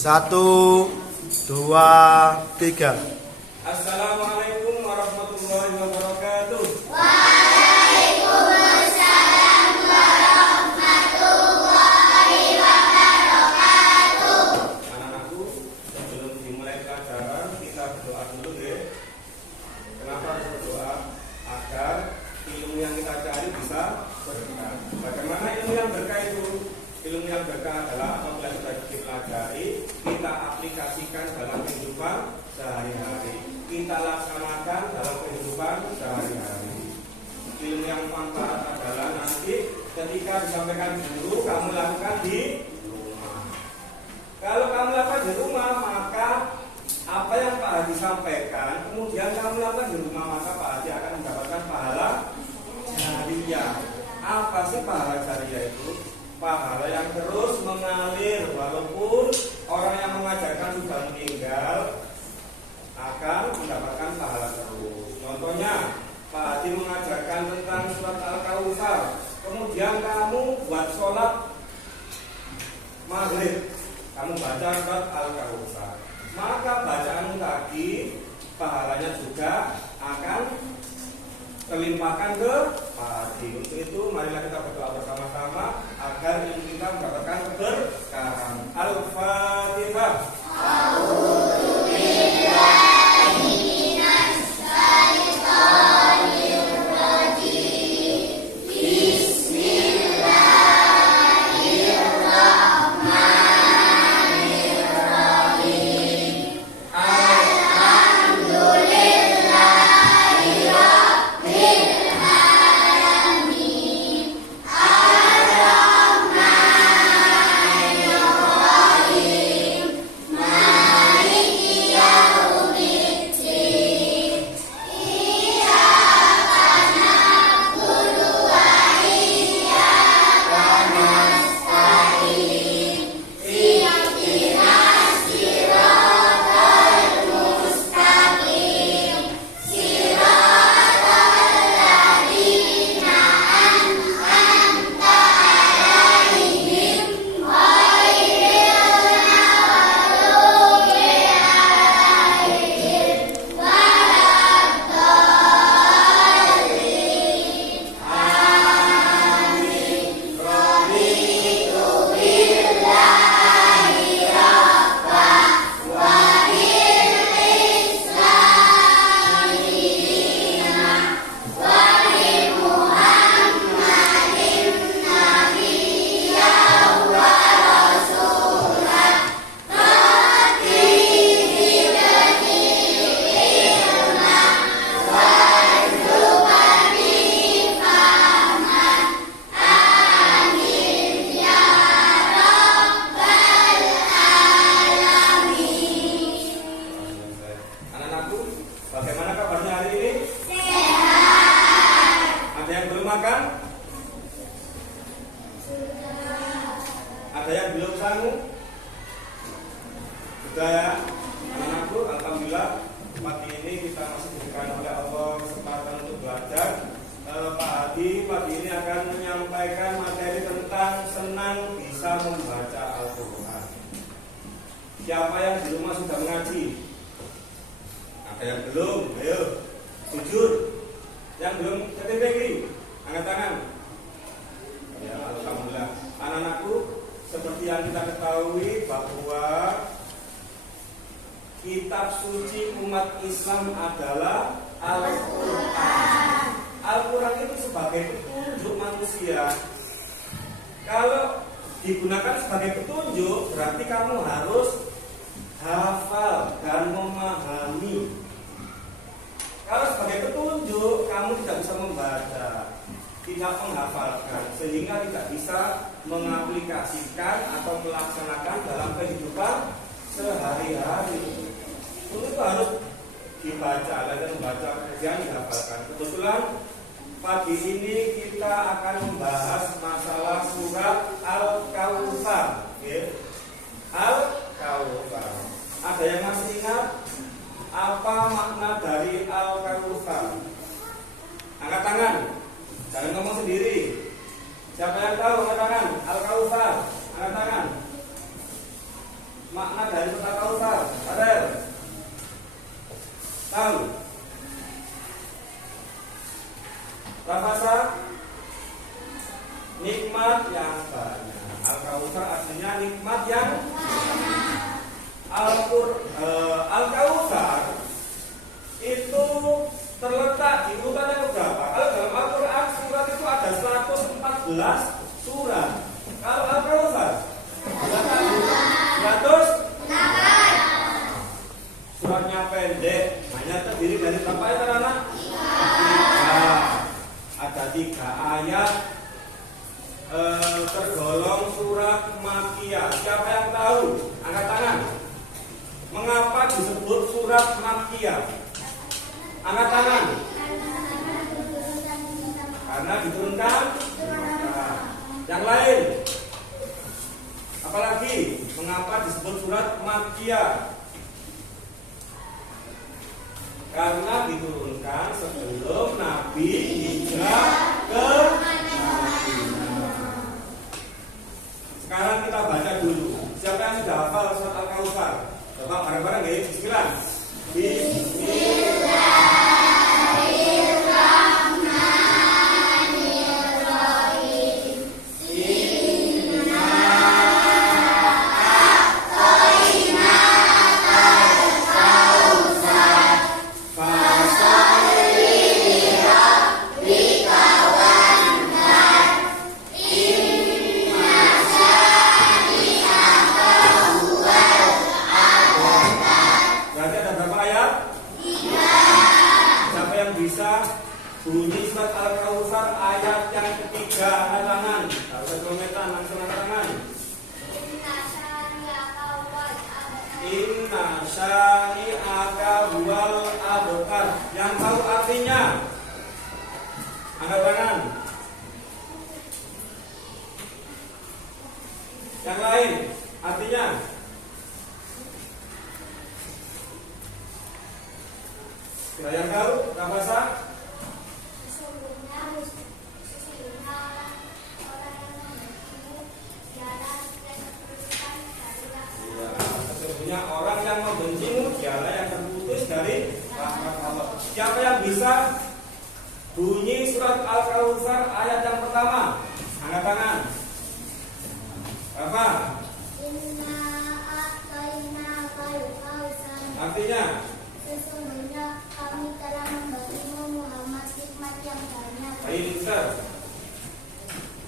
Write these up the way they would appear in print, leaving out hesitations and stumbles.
1, 2, 3. Assalamualaikum warahmatullahi wabarakatuh. Waalaikumsalam warahmatullahi wabarakatuh. Anak-anakku, sebelum dimulai pelajaran kita berdoa dulu ya. Kenapa harus berdoa? Agar ilmu yang kita cari bisa berkah. Bagaimana ilmu yang berkah itu? Ilmu yang berkah adalah apabila kita dipelajari, kita aplikasikan dalam kehidupan sehari-hari, kita laksanakan dalam kehidupan sehari-hari. Ilmu yang manfaat adalah nanti ketika disampaikan guru, kamu lakukan di rumah. Kalau kamu lakukan di rumah, maka apa yang Pak Haji sampaikan, kemudian kamu lakukan di rumah, maka Pak Haji akan mendapatkan pahala jariah. Apa sih pahala jariah itu? Pahala yang terus mengalir walaupun orang yang mengajarkan sudah meninggal akan mendapatkan pahala terus. Contohnya, Pak Haji mengajarkan tentang surat Al-Kautsar, kemudian kamu buat sholat maghrib, kamu baca surat Al-Kautsar, maka bacaanmu tadi pahalanya juga akan terlimpahkan ke Pak Haji. Untuk itu marilah kita berdoa bersama-sama agar ilmu kita mendapatkan keberkahan. Al-Fatihah. Bagaimana kabarnya hari ini? Sehat. Ada yang belum makan? Sudah. Ada yang belum sanggup? Sudah ya. Anak-anakku, alhamdulillah pagi ini kita masih diberikan oleh Allah kesempatan untuk belajar. Pak Haji pagi ini akan menyampaikan materi tentang senang bisa membaca Al-Quran. Siapa yang di rumah sudah mengaji? Ada yang belum? Ayo, jujur. Yang belum cerita angkat tangan. Ya, alhamdulillah. Anak-anakku, seperti yang kita ketahui bahwa kitab suci umat Islam adalah Al-Quran. Al-Quran itu sebagai petunjuk manusia. Kalau digunakan sebagai petunjuk, berarti kamu harus hafal dan memahami. Kalau sebagai petunjuk, kamu tidak bisa membaca, tidak menghafalkan, sehingga tidak bisa mengaplikasikan atau melaksanakan dalam kehidupan sehari-hari. Itu harus dibaca, dan membaca, kemudian dihafalkan. Kebetulan pagi ini kita akan membahas masalah surat Al-Kautsar. Al-Kautsar. Ada yang masih ingat apa makna dari Al-Kautsar? Angkat tangan. Jangan ngomong sendiri. Siapa yang tahu? Angkat tangan. Al-Kautsar. Angkat tangan. Makna makna dari surat Al-Kautsar? Ada? Tahu? Lafasa nikmat yang banyak. Al-Kautsar artinya nikmat yang Al-Kautsar itu terletak di urutan yang berapa? Kalau dalam Al-Quran surat itu ada 114 surat. Kalau Al-Kautsar berapa? 100. Suratnya pendek, hanya terdiri dari berapa ayat anak? 3. Ada 3 ayat tergolong surat Makkiyah. Siapa yang tahu? Angkat tangan. Mengapa disebut surat Makkiyah? Angkat tangan. Karena diturunkan. Yang lain. Apalagi mengapa disebut surat Makkiyah? Karena diturunkan sebelum Nabi hijrah ke Madinah. Sekarang kita baca dulu. Siapa yang sudah hafal surat Al-Kautsar? Coba bareng-bareng ya. Bismillah. Bunyi surat Al-Kautsar ayat yang ketiga. Angkat tangan. Kalau kecometan langsung angkat tangan. Inna syani'aka huwal abtar. Yang tahu artinya angkat tangan. Yang lain artinya? Kita yang tahu, Ramasa? Orang yang membencimu dialah yang terputus dari rahmat Allah. Siapa yang bisa bunyi surat Al-Kautsar ayat yang pertama? Angkat tangan. Apa? Artinya? Sesungguhnya kami telah memberimu Muhammad hikmat yang banyak. Baik, Ustaz.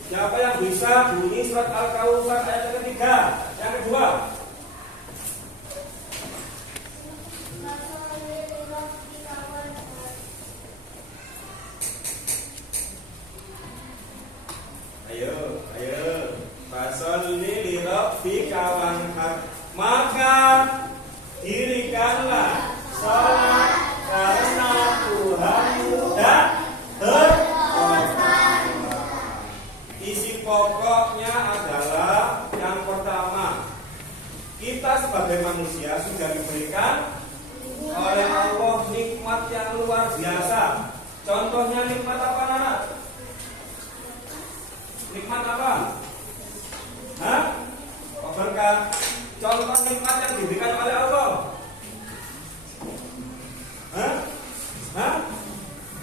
Siapa yang bisa bunyi surat Al-Kautsar ayat yang ketiga? Yang kedua? Ayo. Fasolli li rabbika wanhar. Maka dirikanlah salat karena Tuhanmu dan berkorban. Isi pokoknya adalah yang pertama, kita sebagai manusia sudah diberikan oleh Allah nikmat yang luar biasa. Contohnya nikmat apa, Nana? Nikmat apa? Hah? Berkah. Contoh nikmat yang diberikan oleh Allah. Hah?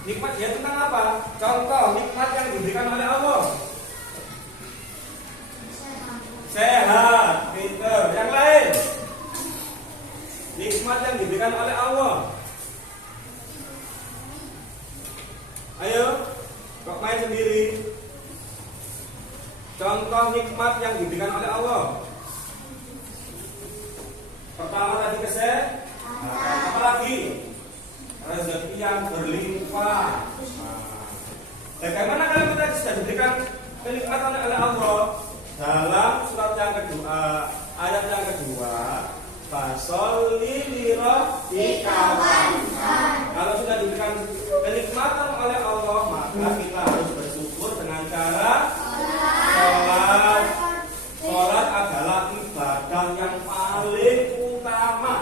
Nikmat ya tentang apa? Contoh nikmat yang diberikan oleh Allah. Sehat, pintar. Yang lain? Nikmat yang diberikan oleh Allah. Ayo, kok main sendiri? Contoh nikmat yang diberikan oleh Allah. Pertama tadi kesehatan. Apalagi? Rezeki yang berlimpah. Bagaimana kalau kita sudah diberikan kenikmatan oleh Allah? Dalam surat yang kedua, ayat yang kedua, fasolli li rabbika wanhar. Kalau sudah diberikan kenikmatan oleh Allah, maka kita harus bersyukur dengan cara sholat. Sholat adalah ibadah yang paling utama.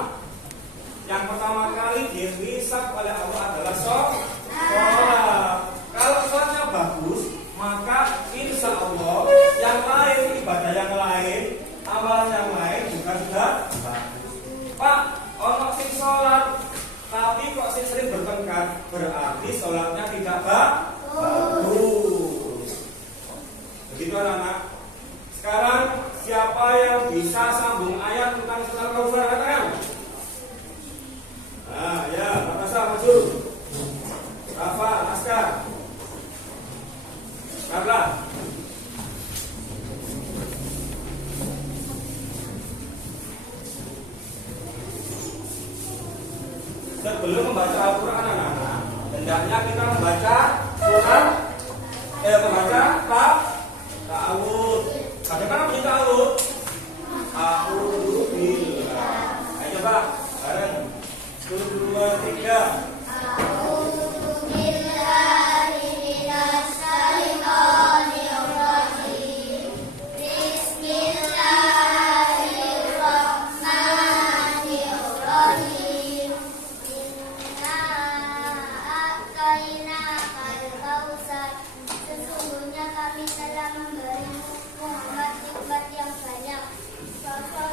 Yang pertama kali dihisab oleh Allah adalah sholat. Kalau sholatnya bagus, maka insya Allah yang lain, ibadah yang lain, amalan yang lain juga sudah bagus. Mas Al-Kausar, angkat tangan. Nah, ya, Pak maju. Rafa, Askar. Carla. Sebelum membaca Al-Quran anak-anak, hendaknya kita membaca surat, membaca ta'awud. Bagaimana bunyi ta'awud? A'udzu billah. Ayo coba bareng. 1, 2, 3. Sesungguhnya kami telah memberimu Muhammad nikmat yang banyak. Maka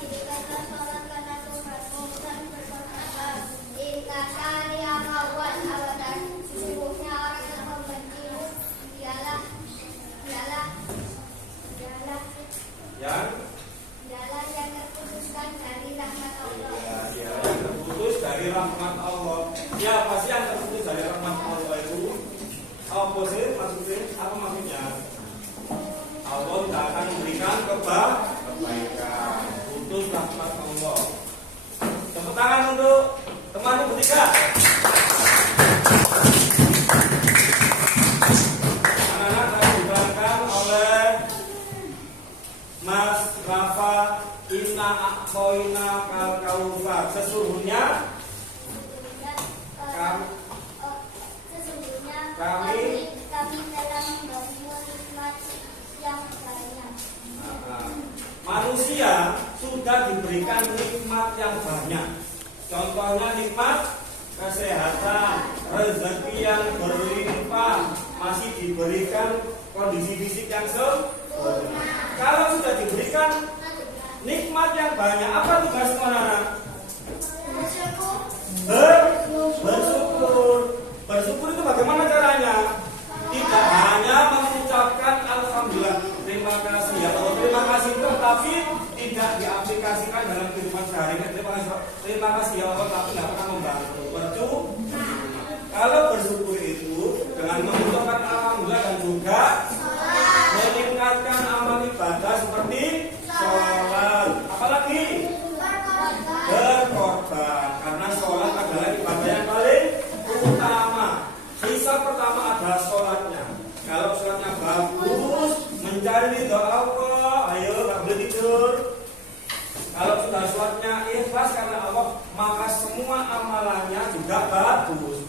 dirikanlah sholat karena Tuhanmu dan berdoalah. Ingkar yang awan awadan. Sesungguhnya orang yang membencimu dialah yang terputuskan dari rahmat Allah. Ya, yang terputus dari rahmat Allah. Siapa sih yang terputus dari rahmat Allah itu? Apa sih maksudnya? Apa maksudnya? Allah tidak akan memberikan kebaikan. Putus rahmat Allah. Tepuk tangan untuk temanku bertiga. Anak-anak tadi diterangkan oleh Mas Rafa, Inna A'toina Kal Kausar. Sesungguhnya kami telah memberimu nikmat yang banyak. Manusia sudah diberikan nikmat yang banyak. Contohnya nikmat kesehatan, rezeki yang berlimpah, masih diberikan kondisi fisik yang sempurna. Kalau sudah diberikan nikmat yang banyak, apa tugas anak-anak? Bersyukur. Bersyukur itu bagaimana caranya? Tidak hanya mengucapkan alhamdulillah, terima kasih ya Allah, terima kasih itu, tapi tidak diaplikasikan dalam kehidupan sehari-hari. Terima kasih ya Allah, tapi tidak pernah membantu. Percuma. Kalau bersyukur itu dengan mengucapkan alhamdulillah dan juga meningkatkan amal ibadah seperti sholat, apalagi berkorban, karena sholat adalah ibadah yang paling utama. Hisab pertama adalah sholatnya. Kalau sholatnya bagus, mencari ridho Allah, ayo nggak boleh tidur. Kalau sudah sholatnya ikhlas karena Allah, maka semua amalannya juga bagus.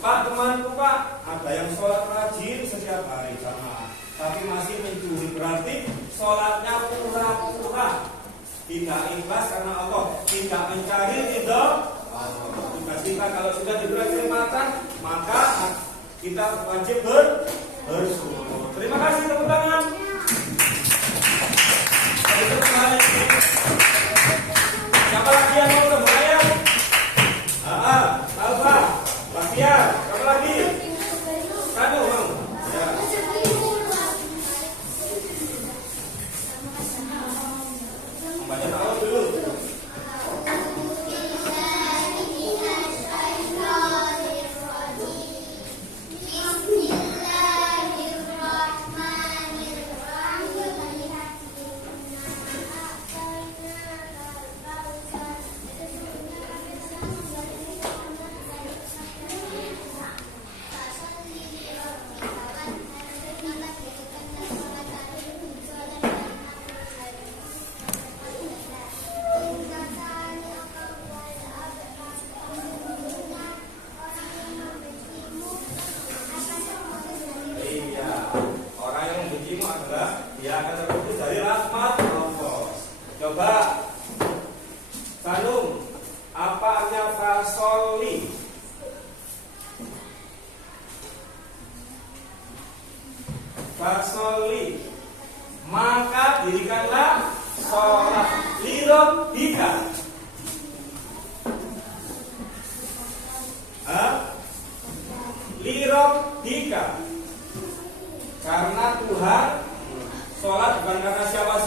Pak, temanku Pak, ada yang sholat rajin setiap hari sama, tapi masih mencuri, berarti sholatnya pura-pura, tidak ikhlas karena Allah, tidak mencari ridho Allah. Tugas kita kalau sudah diberi kenikmatan, maka kita wajib bersyukur. Terima kasih, tepuk tangan. Siapa lagi yang mau tepuk ayam? Alfa, Bastian, siapa lagi? Kamu mau? Ya. Membaca ta'awud dulu. Dia akan terputus dari rahmat Allah. Coba Tanung, apa artinya fasoli? Fasoli, maka dirikanlah sholat lirabbika. Lirabbika, karena Tuhan. Sholat bukan karena siapa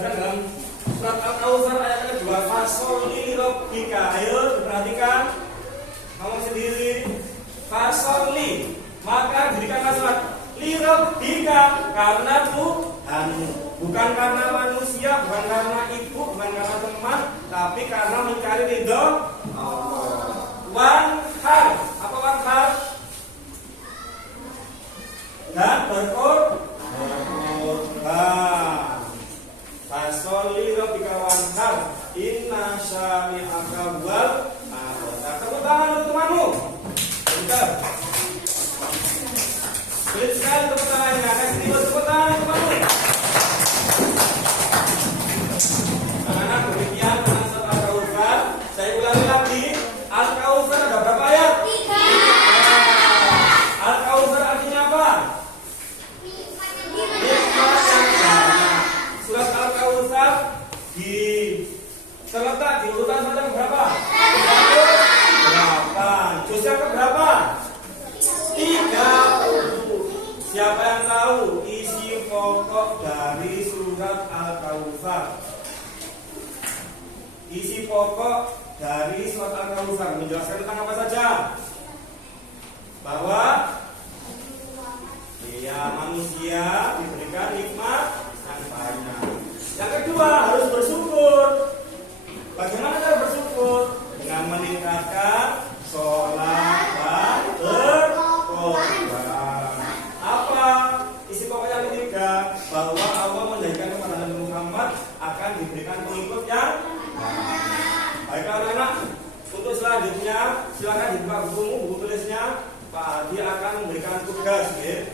dijelaskan dalam surat Al-Kautsar ayat kedua. Fasholli rabbika. Ayo perhatikan. Ngomong sendiri. Fasholli, maka dirikanlah salat li rabbika, karena Tuhan, bukan karena manusia, bukan karena ibu, bukan karena teman, tapi karena mencari ridho Allah. Wanhar, apa wanhar? Dan berkorban. Fasholli rabbika wanhar, inna syani'aka wal abtar. Tepuk tangan untuk temanmu. Bentar. Sulit sekali tepuk tangannya. Kasih tepuk tangan untuk temanmu. Anak-anak, demikian tentang surat Al-Kautsar. Saya ulangi lagi. Al-Kautsar ada berapa ayat? 3. Al-Kautsar artinya apa? Nikmat yang banyak. Surat Al-Kautsar terletak di urutan surat yang berapa? 8. Juz yang keberapa? 30. Siapa yang tahu isi pokok dari surat Al-Kautsar? Isi pokok dari surat Al-Kautsar menjelaskan tentang apa saja? Bahwa manusia diberikan nikmat yang banyak. Yang kedua, harus bersyukur. Bagaimana cara bersyukur? Dengan meningkatkan sholat dan berkorban. Apa isi pokok yang ketiga? Bahwa Allah menjadikan kepada Nabi Muhammad akan diberikan pengikut yang banyak. Baik anak-anak, untuk selanjutnya silakan dibuka bukumu, buku tulisnya. Pak Adi akan memberikan tugas, ya.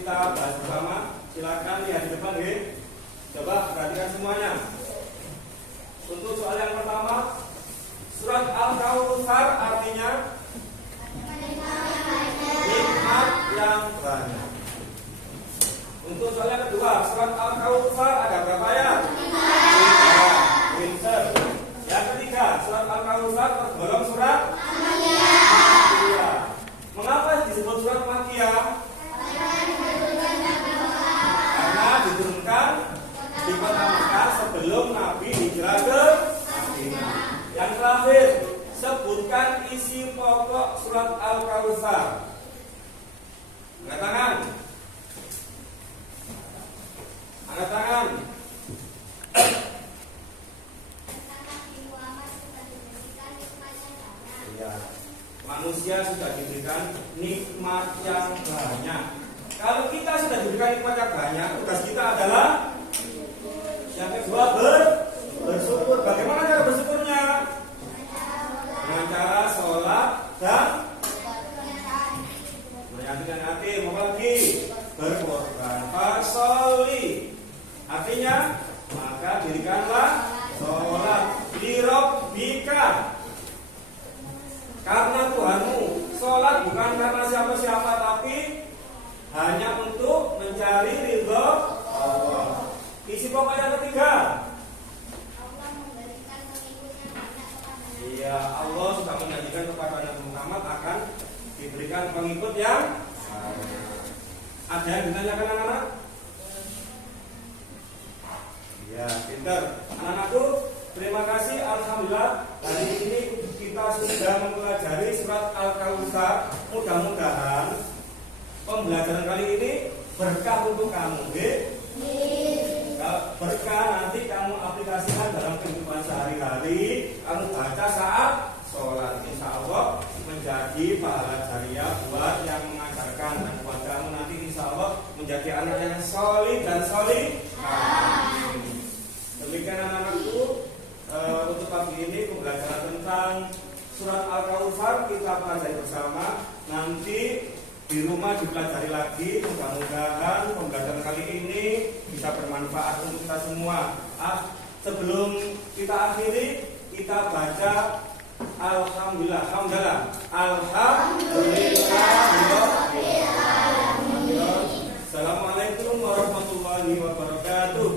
kita bahas bersama. Silakan lihat di depan, ya. Coba perhatikan semuanya. Untuk soal yang pertama, surat Al-Kautsar artinya nikmat yang banyak. Untuk soal yang kedua, surat Al-Kautsar ada berapa ayat? 3. Pinter. Yang ketiga, surat Al-Kautsar tergolong surat Makkiyah. Mengapa disebut surat Makkiyah? Karena diturunkan di kota Makkah sebelum Nabi hijrah ke Madinah. Yang terakhir, sebutkan isi pokok surat Al-Kautsar. Angkat tangan. Angkat tangan. Ya, manusia sudah diberikan nikmat yang banyak. Kalau kita sudah diberikan nikmat yang banyak, tugas kita adalah yang kedua bersyukur. Bagaimana cara bersyukurnya? Dengan cara sholat dan menyatukan hati. Mau lagi berkorban. Fasoli artinya maka dirikanlah sholat lirobbika, karena Tuhanmu. Sholat bukan karena siapa-siapa, tapi hanya untuk mencari ridho Allah. Isi pokok yang ketiga, iya, Allah sudah menjanjikan kepada Nabi Muhammad akan diberikan pengikut yang ada yang ditanyakan anak-anak? Ya, pintar. Anak-anakku, terima kasih. Alhamdulillah hari ini kita sudah mempelajari surat Al-Kautsar. Mudah-mudahan pembelajaran kali ini berkah untuk kamu, berkah nanti kamu aplikasikan dalam kehidupan sehari-hari. Kamu baca saat sholat, insya Allah menjadi pahala jariah buat yang mengajarkan, dan buat kamu nanti insya Allah menjadi anak yang solid dan solid. Demikian anak-anakku, untuk pagi ini pembelajaran tentang surat Al-Kautsar kita pelajari bersama. Nanti di rumah dipelajari lagi. Mudah-mudahan pembelajaran kali ini bisa bermanfaat untuk kita semua. Sebelum kita akhiri, kita baca Alhamdulillah. Assalamualaikum warahmatullahi wabarakatuh.